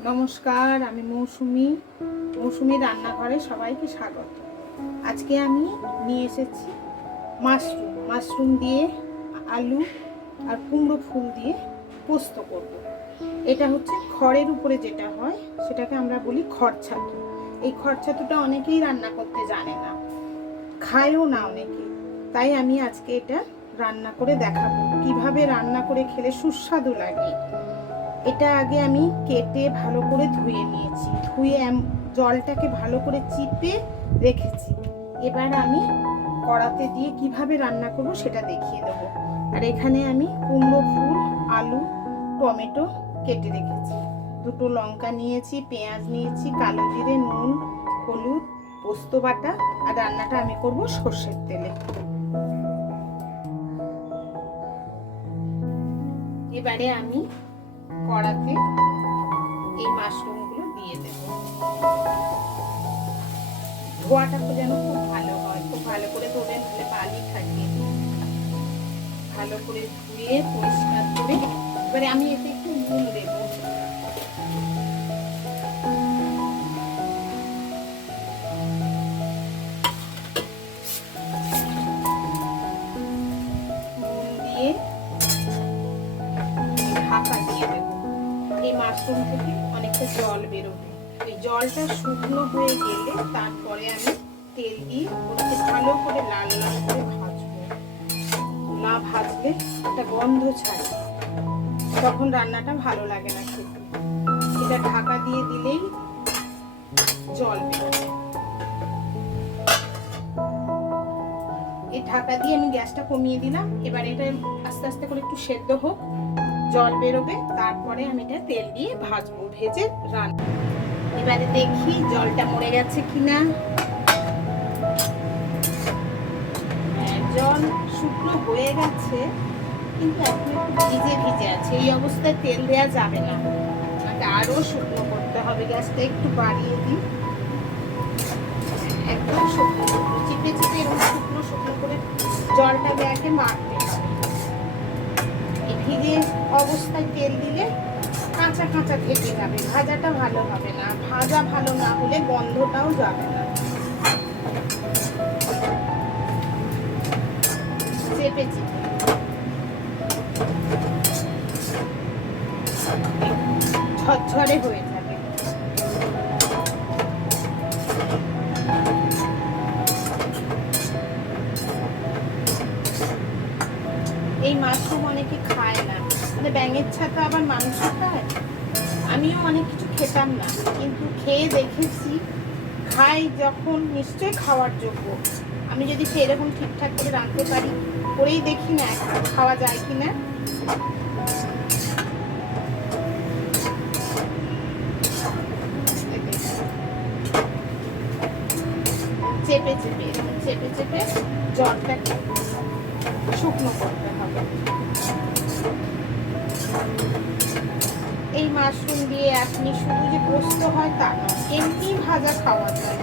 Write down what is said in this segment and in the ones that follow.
নমস্কার, আমি মৌসুমি রান্নাঘরে সবাইকে স্বাগত। আজকে আমি নিয়ে এসেছি মাশরুম দিয়ে আলু আর কুমড়ো ফুল দিয়ে পোস্ত করব। এটা হচ্ছে খড়ের উপরে যেটা হয় সেটাকে আমরা বলি খড় ছাতু। এই খড় ছাতুটা অনেকেই রান্না করতে জানে না, খায়ও না অনেকে। তাই আমি আজকে এটা রান্না করে দেখাবো কিভাবে রান্না করে খেলে সুস্বাদু লাগে। এটা আগে আমি কেটে ভালো করে ধুয়ে নিয়েছি, জলটাকে ভালো করে চিপে রেখেছি। এবার আমি কড়াতে দিয়ে কিভাবে রান্না করব সেটা দেখিয়ে দেবো। আর এখানে আমি কুমড়ো ফুল, আলু, টমেটো কেটে রেখেছি, দুটো লঙ্কা নিয়েছি, পেঁয়াজ নিয়েছি, কালো জিরে, নুন, হলুদ, পোস্ত বাটা। আর রান্নাটা আমি করব সর্ষের তেলে। এবারে আমি কড়াতে এই মাশরুমগুলো দিয়ে দেব। ধোয়াটা তো যেন খুব ভালো হয়, খুব ভালো করে ধোবেন, নাহলে বালি থাকে। ভালো করে ধুয়ে পরিষ্কার করে এবারে আমি এতে একটু নুন দেব। নুন দিয়ে ঢাকা দিয়ে দেব। এই মাশরুম থেকে অনেকটা জল বেরোবে। এই জলটা শুকনো হয়ে গেলে তারপরে আমি তেল দিয়ে ওটাকে ভালো করে লাল লাল করে ভাজবো। না ভাজলে একটা গন্ধ ছাড়ে, তখন রান্নাটা ভালো লাগে না খেতে। এটা ঢাকা দিয়ে দিলেই জল বেরোবে। এই ঢাকা দিয়ে আমি গ্যাসটা কমিয়ে দিলাম। এবার এটা আস্তে আস্তে করে একটু সেদ্ধ হোক, জল বেরোবে, তারপরে আমি এটা তেল দিয়ে ভাজবো, ভেজে রান্না। এবারে দেখি জলটা মরে গেছে কিনা। জল শুকনো হয়ে গেছে, কিন্তু এখন একটু ভিজে ভিজে আছে। এই অবস্থায় তেল দেওয়া যাবে না, আমাকে আরো শুকনো করতে হবে। গ্যাসটা একটু বাড়িয়ে দিই, একদম শুকনো চিপে চিপে এরকম শুকনো করে জলটা ব্যাগে মারতে হবে। এই ভিজে অবস্থায় তেল দিলে কাঁচা কাঁচা থেকে যাবে, ভাজাটা ভালো হবে না। ভাজা ভালো না হলে গন্ধটাও যাবে না। চেপে চেপে ঝরঝরে হয়ে যাবে। এই মাশরুম অনেকে খায় না, মানে ব্যাঙের ছাতা আবার মাংস খায়। আমিও অনেক কিছু খেতাম না, কিন্তু খেয়ে দেখেছি খাই যখন নিশ্চয়ই খাওয়ার যোগ্য। আমি যদি সেরকম ঠিকঠাক করে রাঁধতে পারি, করেই দেখি না খাওয়া যায় কিনা। চেপে চেপে চেপে চেপে জলটাকে শুকনো করতে হবে। এই মাশরুম দিয়ে আপনি শুধু যে পোস্ত হয় তা নয়, এমনি ভাজা খাওয়া যায়।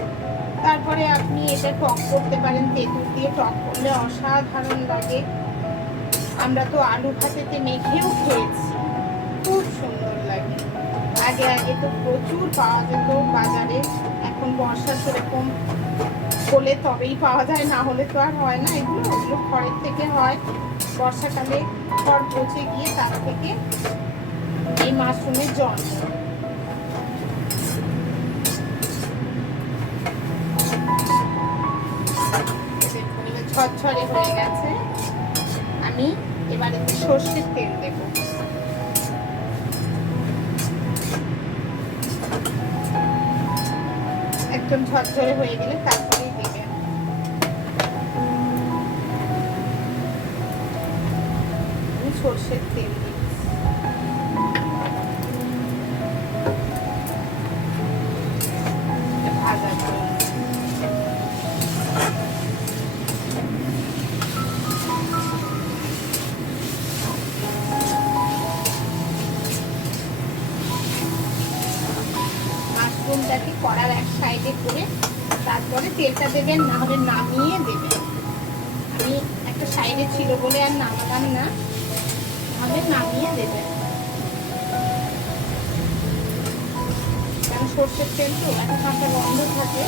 তারপরে আপনি এটা টক করতে পারেন, তেঁতুল দিয়ে টক করলে অসাধারণ লাগে। আমরা তো আলু ভাতেতে মেখেও খেয়েছি, খুব সুন্দর লাগে। আগে আগে তো প্রচুর পাওয়া যেত বাজারে, এখন বর্ষা সেরকম হলে তবেই পাওয়া যায়, না হলে তো আর হয় না। এগুলো খড়ের থেকে হয়, বর্ষাকালে খড় পচে গিয়ে তার থেকে এই মাশরুমের জন্ম। ঝরঝরে হয়ে গেছে। আমি এবারে সর্ষের তেল দেব। একদম ঝরঝরে হয়ে গেলে তারপরেই দেবেন। আমি সর্ষের তেল দিই। ভাজা করে মাশরুমটাকে কড়ার এক সাইডে করে তারপরে তেলটা দেবেন, না হলে নামিয়ে দেবেন। আমি একটা সাইডে ছিল বলে আর নামালাম না, নাহলে নামিয়ে দেবেন। কারণ সর্ষের তেল তো একটা কাঁচা গন্ধ থাকে।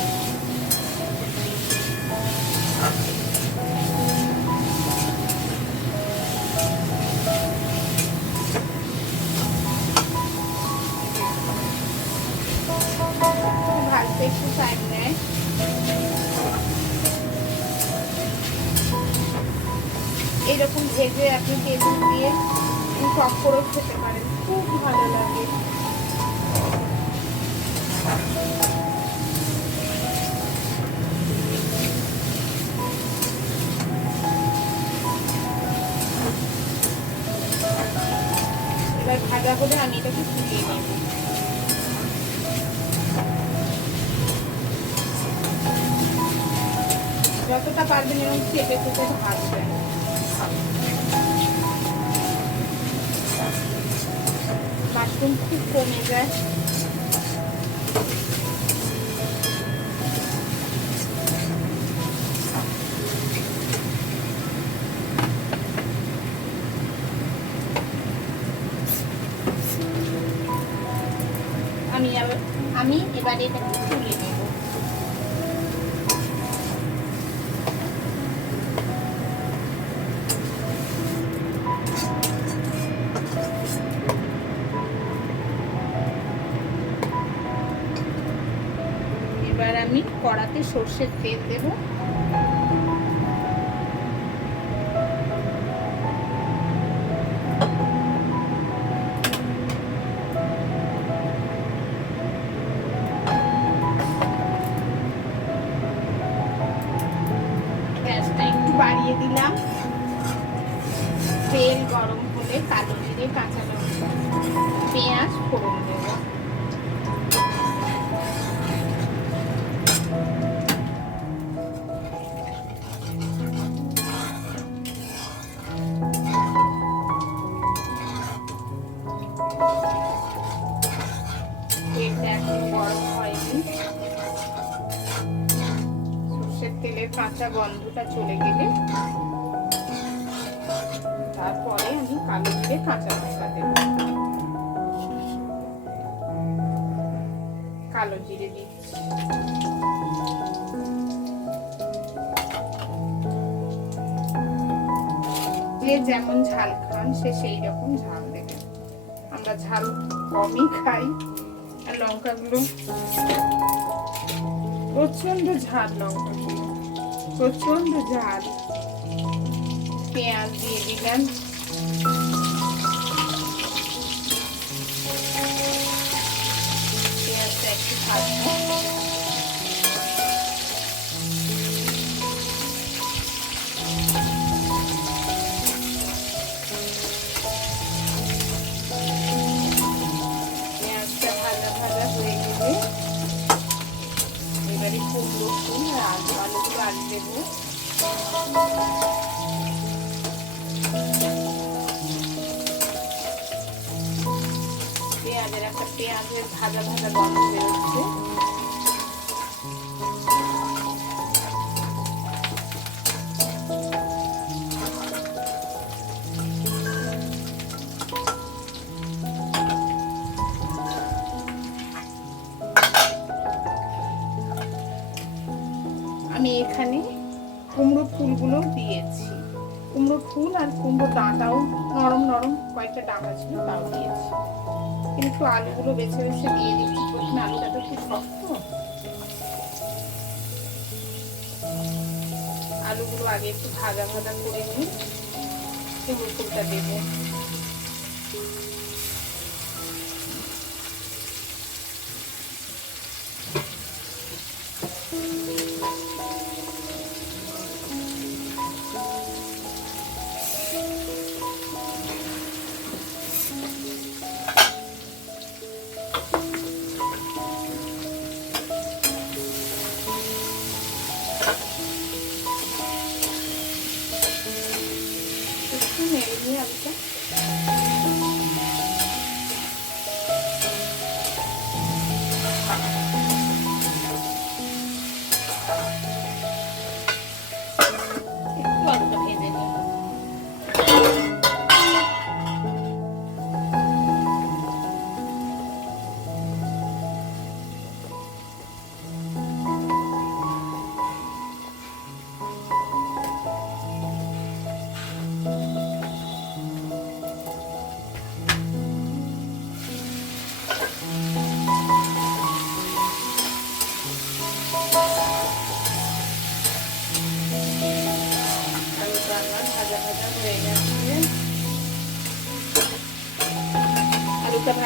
ভাজতে একটু টাইম নেয়। এইরকম ভেজে আপনি তেঁতুল দিয়ে টক করেও খেতে পারেন, খুব ভালো লাগে। এবার ভাজা করে আমি এটাকে ফুটিয়ে নেব। যতটা পারবেন এরকম চেপে চেপে ভাজবেন। মাশরুম খুব কমে যায়। আমি এবার এটাকে তুলে নেব। এবার আমি কড়াতে সর্ষের তেল দেব। গ্যাসটা একটু বাড়িয়ে দিলাম। তেল গরম হলে কালো জিরে, কাঁচা লঙ্কা, পেঁয়াজ ফোড়ন দেব। তেলটা এখন গরম হয়নি। সর্ষের তেলের কাঁচা গন্ধটা চলে গেলে তারপরে আমি কালো জিরে, কাঁচা লঙ্কা দেব। কালো জিরে দিচ্ছি। যে যেমন ঝাল খান সে সেই রকম ঝাল দেবেন। আমরা ঝাল কমই খাই। আর লঙ্কাগুলো প্রচন্ড ঝাল, লঙ্কাগুলো প্রচন্ড ঝাল। পেঁয়াজ দিয়ে দিলাম। পেঁয়াজটা একটু ভাজবো। পেঁয়াজটা ভাজা ভাজা হয়ে গেলে এবারে কুমড়ো ফুল আর আলুগুলো আলু দেবো। পেঁয়াজের একটা পেঁয়াজের ভাজা ভাজা গন্ধ বেরোচ্ছে। আমি এখানে কুমড়ো ফুলগুলো দিয়েছি। কুমড়ো ফুল আর কুমড়ো ডাঁটাও নরম নরম কয়েকটা ডাঁটা ছিল তাও দিয়েছি। কিন্তু আলুগুলো বেছে বেছে দিয়ে দিচ্ছি। প্রথমে আলুটা তো খুব শক্ত। আলুগুলো আগে একটু ভাজা ভাজা করে নিয়ে কুমড়ো ফুলটা দেবো। নেড়ে নিয়ে আলুটা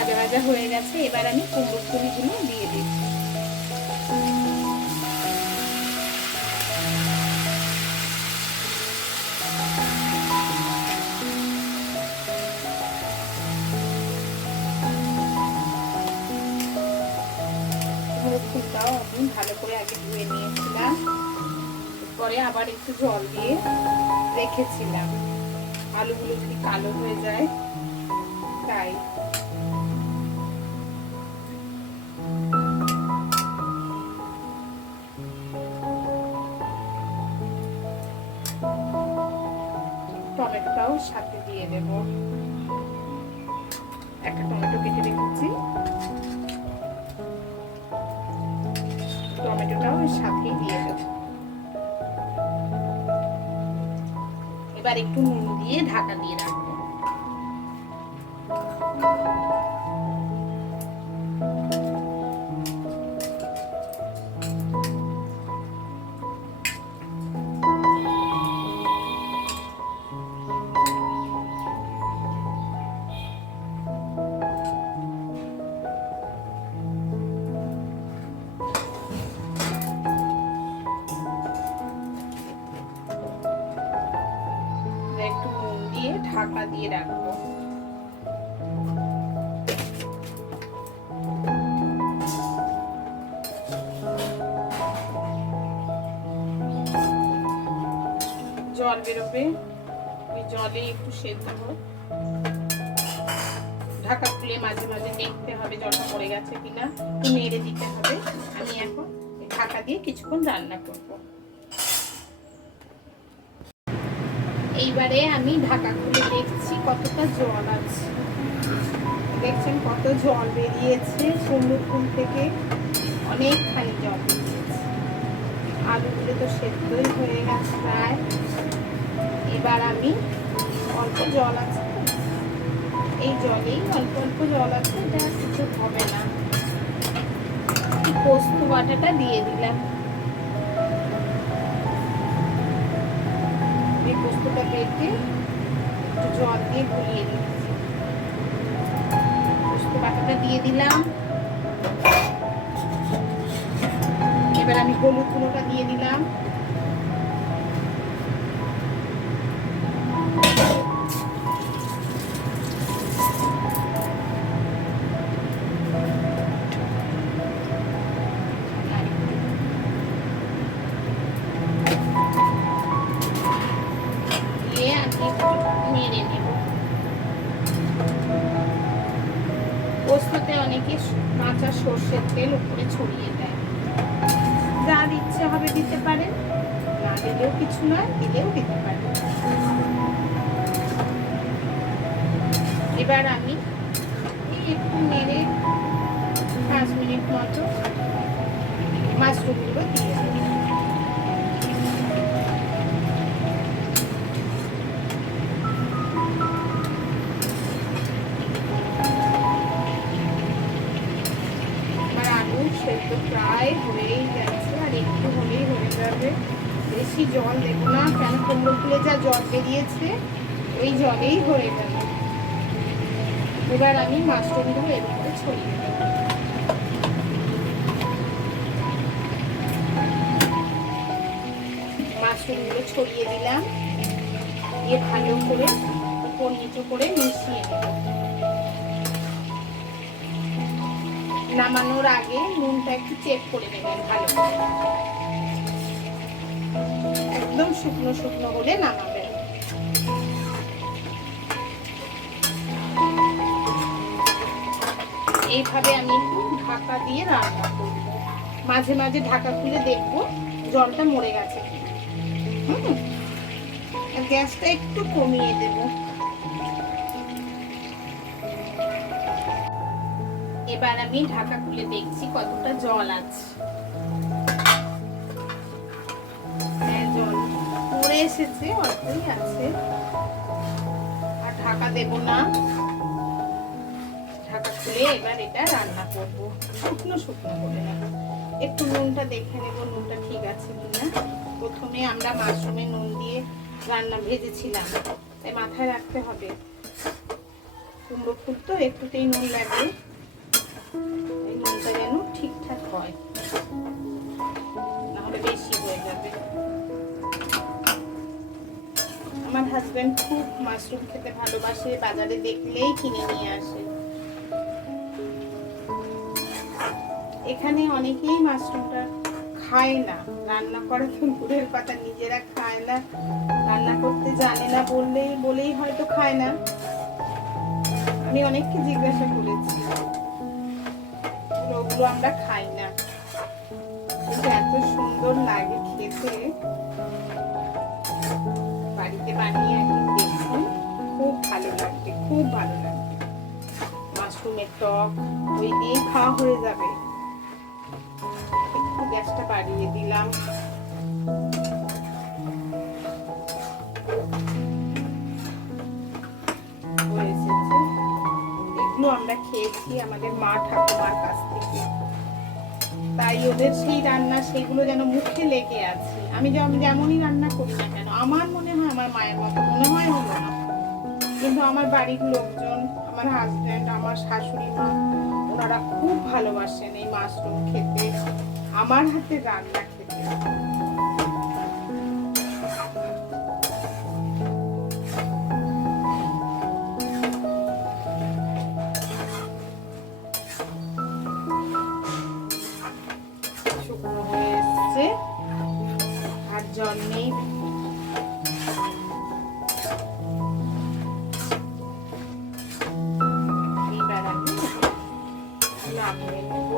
ভাজা ভাজা হয়ে গেছে। এবার আমি কুমড়ো ফুলগুলো দিয়ে দিচ্ছি। কুমড়ো ফুলটাও আমি ভালো করে আগে ধুয়ে নিয়েছিলাম, পরে আবার একটু জল দিয়ে রেখেছিলাম, আলুগুলো যদি কালো হয়ে যায় তাই। টমেটোটাও সাথে দিয়ে দেব, একটা টমেটো কেটে রেখেছি, টমেটোটাও সাথেই দিয়ে দেব। এবার একটু নুন দিয়ে ঢাকা দিয়ে রাখবো। একটু নুন দিয়ে ঢাকা দিয়ে রাখবো। জল বেরোবে, ওই জলে একটু সেদ্ধ হোক। ঢাকা খুলে মাঝে মাঝে দেখতে হবে জলটা পড়ে গেছে কিনা, একটু নেড়ে দিতে হবে। আমি এখন ঢাকা দিয়ে কিছুক্ষণ রান্না করব। এইবারে আমি ঢাকা খুলে দেখছি কতটা জল আছে। দেখছেন কত জল বেরিয়েছে, কুমড়ো ফুল থেকে অনেকখানি জল বেরিয়েছে। আলুগুলো তো সেদ্ধই হয়ে গেছে প্রায়। এবার আমি অল্প জল আছে, এই জলেই অল্প অল্প জল আছে, এটা কিছু হবে না। পোস্ত বাটাটা দিয়ে দিলাম, এই পোস্তটা বেটে একটু জল দিয়ে গুলিয়ে দিচ্ছি। পোস্ত বাটাটা দিয়ে দিলাম। এবার আমি হলুদ গুঁড়োটা দিয়ে দিলাম। পোস্ততে অনেকে কাঁচা সর্ষের তেল উপরে ছড়িয়ে দেয়, যার ইচ্ছে হবে দিতে পারেন, না দিলেও কিছু নয়, দিলেও দিতে পারেন। এবার আমি একটু নেড়ে 5 মিনিট মতো মাশরুমগুলো দিয়ে দেব। সেদ্ধ প্রায় হয়েই গেছে, আর একটু হলেই হয়ে যাবে। বেশি জল দেব না, কেন কুমড়ো ফুলে যা জল বেরিয়েছে ওই জলেই হয়ে যাবে। এবার আমি মাশরুমগুলো এর উপরে ছড়িয়ে দেব। মাশরুমগুলো ছড়িয়ে দিলাম, দিয়ে ভালো করে উপর নিচু করে মিশিয়ে নেব। নামানোর আগে নুনটা একটু চেক করে নেবেন ভালো করে, একদম শুকনো শুকনো হলে নামাবেন। এইভাবে আমি একটু ঢাকা দিয়ে রান্না করব, মাঝে মাঝে ঢাকা খুলে দেখবো জলটা মরে গেছে কিনা। গ্যাসটা একটু কমিয়ে দেব। এবার আমি ঢাকা খুলে দেখছি কতটা জল আছে। হ্যাঁ, জল পড়ে এসেছে, অল্পই আছে, আর ঢাকা দেব না। ঢাকা খুলে এবার এটা রান্না করব, শুকনো শুকনো করে নেব। একটু নুনটা দেখে নেব নুনটা ঠিক আছে কিনা। প্রথমে আমরা মাশরুমে নুন দিয়ে রান্না ভেজেছিলাম, তাই মাথায় রাখতে হবে। কুমড়ো ফুল তো একটুতেই নুন লাগে, এই নুনটা যেন ঠিকঠাক হয়, নাহলে বেশি হয়ে যাবে। আমার হাজবেন্ড খুব মাশরুম খেতে ভালোবাসে, বাজারে দেখলেই কিনে নিয়ে আসে। এখানে অনেকেই মাশরুমটা খায় না, রান্না করা তো দূরের কথা, নিজেরা খায় না, রান্না করতে জানে না বলেই হয়তো খায় না। আমি অনেককে জিজ্ঞাসা করেছি, ওগুলো আমরা খাই না, কিন্তু এত সুন্দর লাগে খেতে। বাড়িতে বানিয়ে একদিন দেখুন, খুব ভালো লাগবে, খুব ভালো লাগবে। মাশরুমের টক ওই দিয়ে খাওয়া হয়ে যাবে। একটু গ্যাসটা বাড়িয়ে দিলাম। এগুলো আমরা খেয়েছি আমাদের মা ঠাকুমার কাছ থেকে, তাই ওদের সেই রান্না সেগুলো যেন মুখে লেগে আছে। আমি যেমনই রান্না করি না কেন, আমার মনে হয় আমার মায়ের মতো মনে হয় হলো না, কিন্তু আমার বাড়ির লোকজন, আমার হাজবেন্ড, আমার শাশুড়ি মা, ওনারা খুব ভালোবাসেন এই মাশরুম খেতে, আমার হাতের রান্না খেতে। শুকনো হয়ে এসছে, আর জল নেই। এইবার আমি নামিয়ে নেব।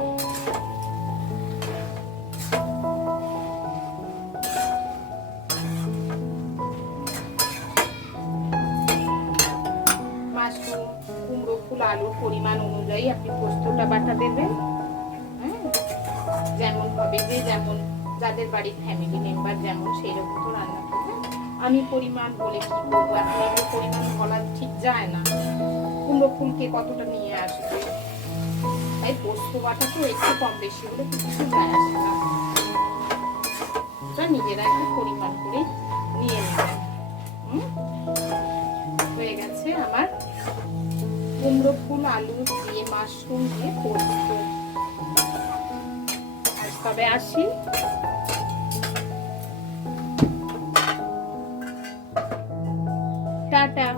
মাশরুম, কুমড়ো ফুল, আলুর পরিমাণ অনুযায়ী আপনি পোস্তটা বাটা দেবেন। হ্যাঁ, যেমন হবে, যেমন যাদের বাড়ির ফ্যামিলি মেম্বার যেমন সেই রকম তো রান্না করবেন। আমি পরিমাণ বলে কি করবো, এখন এগুলো পরিমাণ বলা ঠিক যায় না, কুমড়ো ফুলকে কতটা নিয়ে আসবে, তাই পোস্ত বাটা তো একটু কম বেশি হলে কিছু যায় আসে না, ওটা নিজেরা একটু পরিমাণ করে নিয়ে নেবেন। হয়ে গেছে আমার কুমড়ো ফুল, আলু দিয়ে মাশরুম দিয়ে পোস্ত। তবে আসি, টাটা।